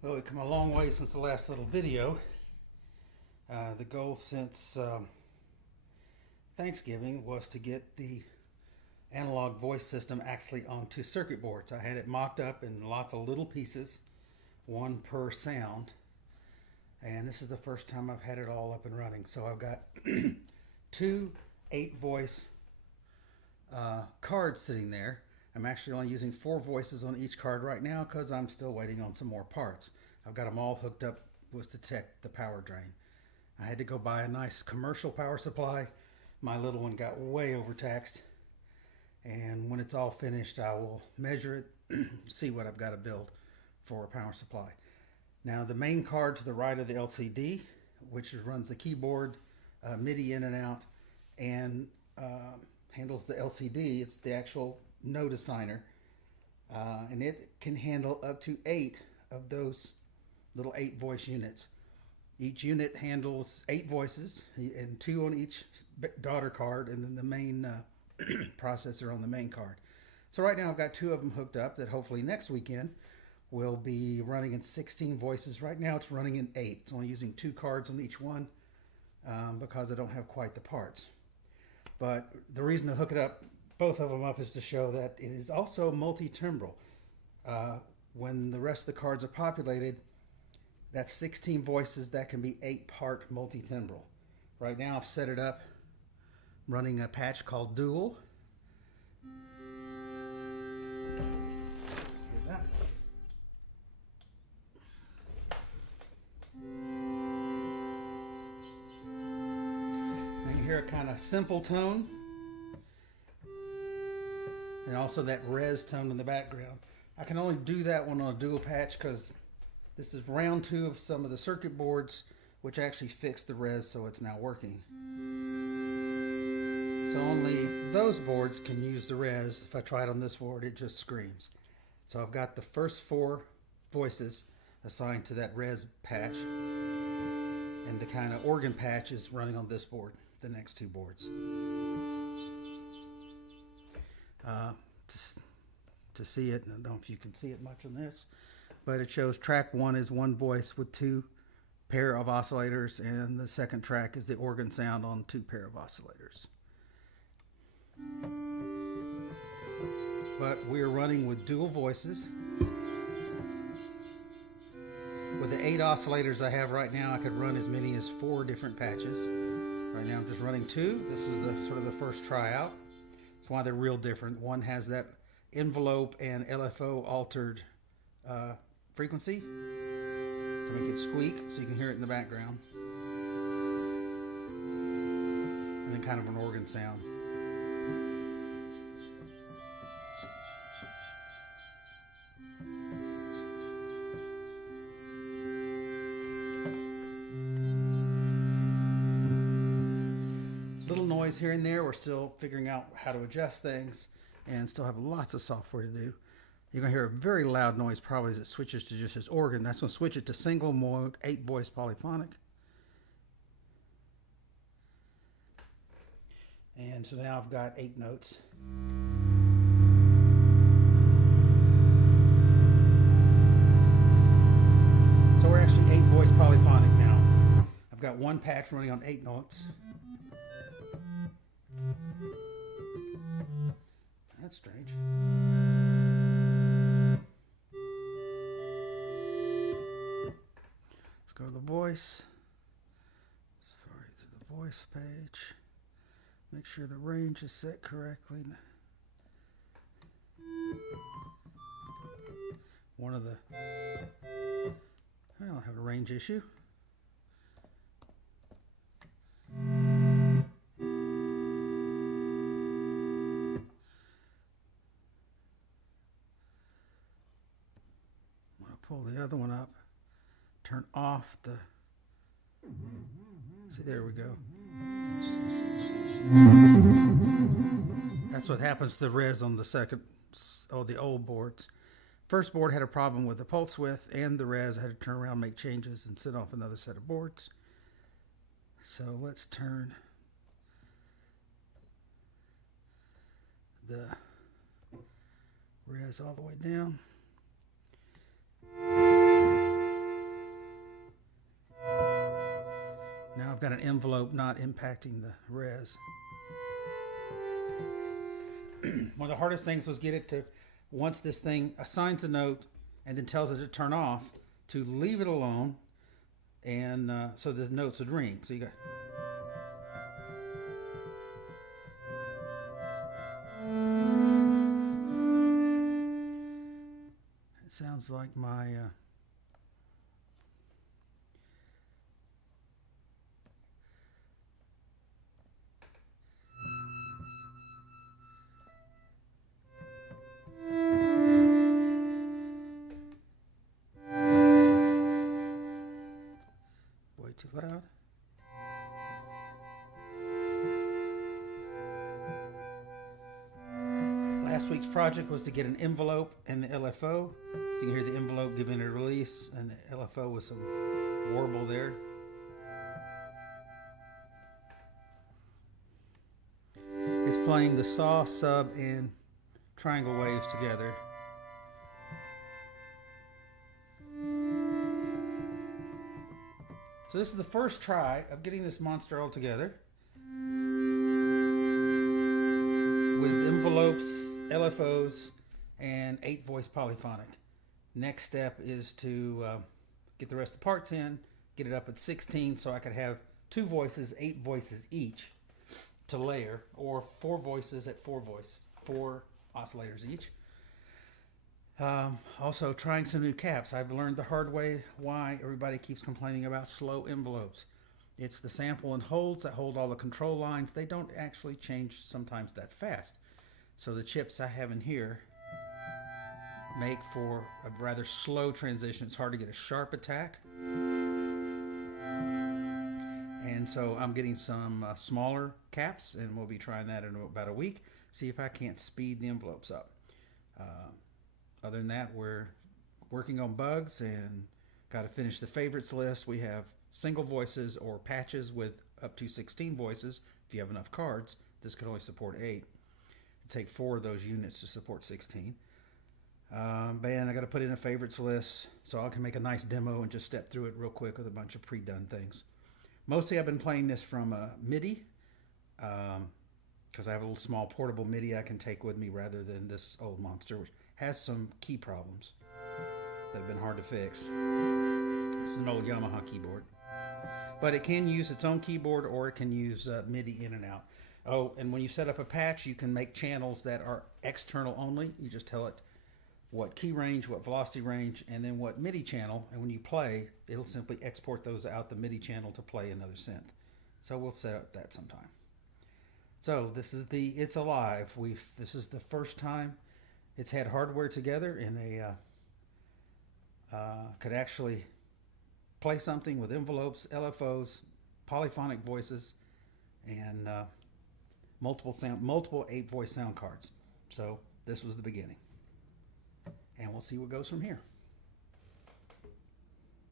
Well, we've come a long way since the last little video. The goal since Thanksgiving was to get the analog voice system actually onto circuit boards. I had it mocked up in lots of little pieces, one per sound, and this is the first time I've had it all up and running. So I've got two 8-voice cards sitting there. I'm actually only using 4 voices on each card right now because I'm still waiting on some more parts. I've got them all hooked up with the power drain. I had to go buy a nice commercial power supply. My little one got way overtaxed, and when it's all finished I will measure it, see what I've got to build for a power supply. Now the main card to the right of the LCD, which runs the keyboard, MIDI in and out, and handles the LCD, it's the actual note assigner, and it can handle up to 8 of those little 8-voice units. Each unit handles 8 voices, and 2 on each daughter card, and then the main processor on the main card. So right now I've got 2 of them hooked up that hopefully next weekend will be running in 16 voices. Right now it's running in 8. It's only using 2 cards on each one because I don't have quite the parts. But the reason to hook it up, both of them up, is to show that it is also multi-timbral. When the rest of the cards are populated, that's 16 voices. That can be 8-part multi-timbral. Right now I've set it up running a patch called Dual. And you hear a kind of simple tone, and also that res tone in the background. I can only do that one on a dual patch because this is round 2 of some of the circuit boards, which actually fixed the res, so it's now working. So only those boards can use the res. If I try it on this board, it just screams. So I've got the first 4 voices assigned to that res patch, and the kind of organ patch is running on this board, the next 2 boards. To see it, I don't know if you can see it much on this, but it shows track 1 is 1 voice with 2 pair of oscillators, and the second track is the organ sound on 2 pair of oscillators. But we're running with dual voices. With the 8 oscillators I have right now, I could run as many as 4 different patches. Right now I'm just running 2. This is the sort of the first tryout. That's why they're real different. One has that envelope and LFO altered frequency to make it squeak so you can hear it in the background, and then kind of an organ sound. Little noise here and there. We're still figuring out how to adjust things and still have lots of software to do. You're going to hear a very loud noise probably as it switches to just this organ. That's going to switch it to single mode, 8-voice polyphonic. And so now I've got 8 notes. So we're actually 8-voice polyphonic now. I've got 1 patch running on 8 notes. That's strange. Let's go to the voice. Safari through the voice page. Make sure the range is set correctly. One of the... I don't have a range issue. Pull the other one up, turn off the, see, there we go. That's what happens to the res on the the old boards. First board had a problem with the pulse width and the res. I had to turn around, make changes, and set off another set of boards. So let's turn the res all the way down. envelope not impacting the res. One of the hardest things was get it to, once this thing assigns a note and then tells it to turn off, to leave it alone, and so the notes would ring. So you got. It sounds like my. Way too loud. Last week's project was to get an envelope and the LFO. So you can hear the envelope giving it a release, and the LFO with some warble there. It's playing the saw, sub, and triangle waves together. So this is the first try of getting this monster all together with envelopes, LFOs, and 8-voice polyphonic. Next step is to get the rest of the parts in, get it up at 16 so I could have 2 voices, 8 voices each to layer, or 4 voices at 4 oscillators each. Also trying some new caps. I've learned the hard way why everybody keeps complaining about slow envelopes. It's the sample and holds that hold all the control lines. They don't actually change sometimes that fast. So the chips I have in here make for a rather slow transition. It's hard to get a sharp attack. And so I'm getting some smaller caps, and we'll be trying that in about a week. See if I can't speed the envelopes up. Other than that, we're working on bugs and got to finish the favorites list. We have single voices or patches with up to 16 voices. If you have enough cards, this could only support 8. It'd take 4 of those units to support 16. And I got to put in a favorites list so I can make a nice demo and just step through it real quick with a bunch of pre-done things. Mostly I've been playing this from MIDI because I have a little small portable MIDI I can take with me rather than this old monster, which has some key problems that have been hard to fix. This is an old Yamaha keyboard. But it can use its own keyboard, or it can use MIDI in and out. Oh, and when you set up a patch, you can make channels that are external only. You just tell it what key range, what velocity range, and then what MIDI channel. And when you play, it'll simply export those out the MIDI channel to play another synth. So we'll set up that sometime. So this is the It's Alive. This is the first time it's had hardware together, and they could actually play something with envelopes, LFOs, polyphonic voices, and multiple 8-voice sound cards. So this was the beginning, and we'll see what goes from here.